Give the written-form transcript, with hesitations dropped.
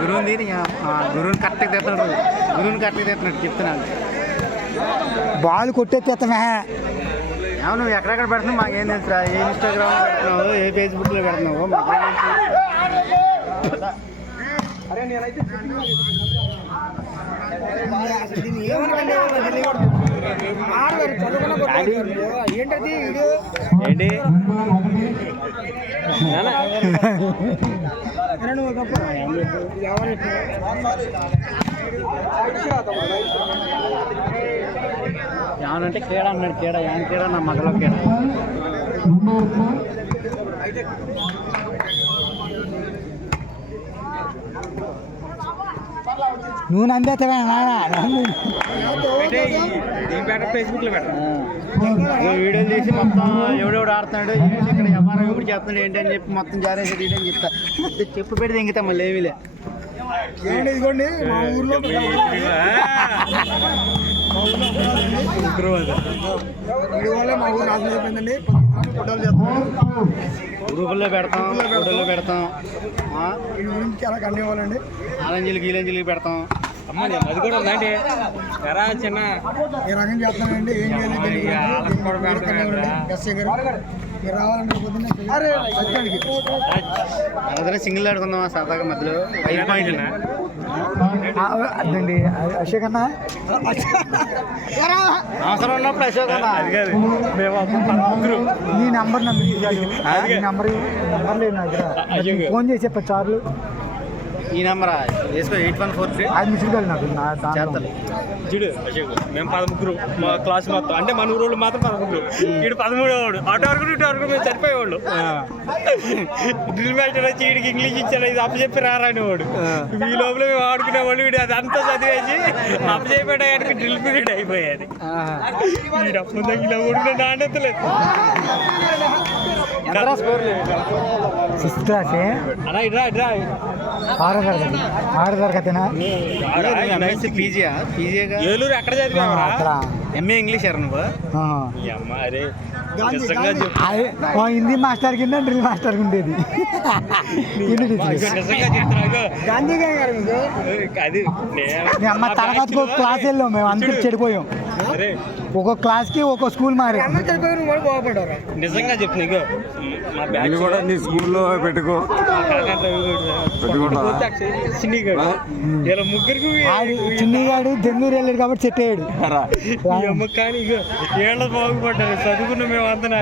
గురువుని కరెక్ట్గా తెస్తున్నాడు చెప్తున్నాను. బాల్ కొట్టేస్తామే. నువ్వు ఎక్కడెక్కడ పెడుతున్నావు మాకేం తెలుసురా? ఏ ఇన్స్టాగ్రామ్ పెడుతున్నావు, ఏ ఫేస్బుక్లో పెడుతున్నావు మాకేం ఏంటది ఏంటి ఏమనంటే కేడా అన్నాడు. కేడా ఏం కేడా? నా మగలో కేడా. నువ్వు నందేస్తావే ఫేస్బుక్లో వీడియోలు తీసి మొత్తం ఎవడెవడు ఆడుతున్నాడు, ఇక్కడ ఎవరు ఎప్పుడు చెప్తున్నాడు ఏంటి అని చెప్పి మొత్తం జారేసి తీయడం చెప్తా. చెప్పు పెడితే ఇంకితా మళ్ళీ ఏమీలే. ఇదిగోండి మా ఊర్లో మా ఊరు నాశనం అయిపోయిందండి. గ్రూపుల్లో పెడతాం, ఫోటోల్లో పెడతాం, వీడి గురించి చాలా కండి ఇవ్వాలండి. ఆరెంజీలు గీలంజీలు పెడతాం. అది కూడా ఉందండి. ఎరా చిన్న ఏ రకం చేస్తానండి, ఏం చేయాలి మీరు రావాలంటే పొద్దున్న సింగిల్ ఆడుకుందామా సరదాగా మధ్యలో 5 పాయింట్ అదండి. అశోక్ అన్న అవసరం ఉన్నప్పుడు అశోక్ అన్న అది కాదు. నీ నెంబర్ నెంబర్ లేదు నా దగ్గర. ఫోన్ చేసి చెప్ప చార్లు ఈ నెంబరా వేసుకో 8143. అది మిషన్ కాదు నాకు చూడు అశోక్ మేము 13 మా క్లాస్ మొత్తం, అంటే మన ఊరు మాత్రం 13. వీడు 13 వాడు. అటు వరకు ఇటు వరకు మేము చనిపోయేవాళ్ళు. డ్రిల్ మాస్టర్ వచ్చి వీడికి ఇంగ్లీష్ ఇచ్చాడు, ఇది అప్పచెప్పి రారాని వాడు. ఈ లోపల మేము ఆడుకునేవాళ్ళు. వీడు అది అంతా చదివేసి అప్పచెప్పేటానికి డ్రిల్ పీరియడ్ అయిపోయేది. వీడు అప్పుడు తగ్గిన ఊడిన నాణ్యతలేదు. 6th క్లాసే అలా ఇట్రా ఇట్రా 6వ తరగతినా? ఏలూరు ఎక్కడ చదివా? ఎంఏ ఇంగ్లీష్ నువ్వు? హిందీ మాస్టర్ కింద డ్రిల్ మాస్టర్ ఉండేది. అమ్మ తరగతికి ఒక క్లాస్ వెళ్ళాం మేము, అందరూ చెడిపోయాం. ఒక్కొక్క క్లాస్కి ఒక్కో స్కూల్ మారి. నిజంగా చెప్పు నీకు కూడా నీ స్కూల్లో పెట్టుకో. ముగ్గురికి చిన్నగాడు దెంగూరు వెళ్ళాడు కాబట్టి సెట్ అయ్యాడు. కానీ ఏళ్ళ బాగుపడ్డారు చదువుకున్న మేము అంతా.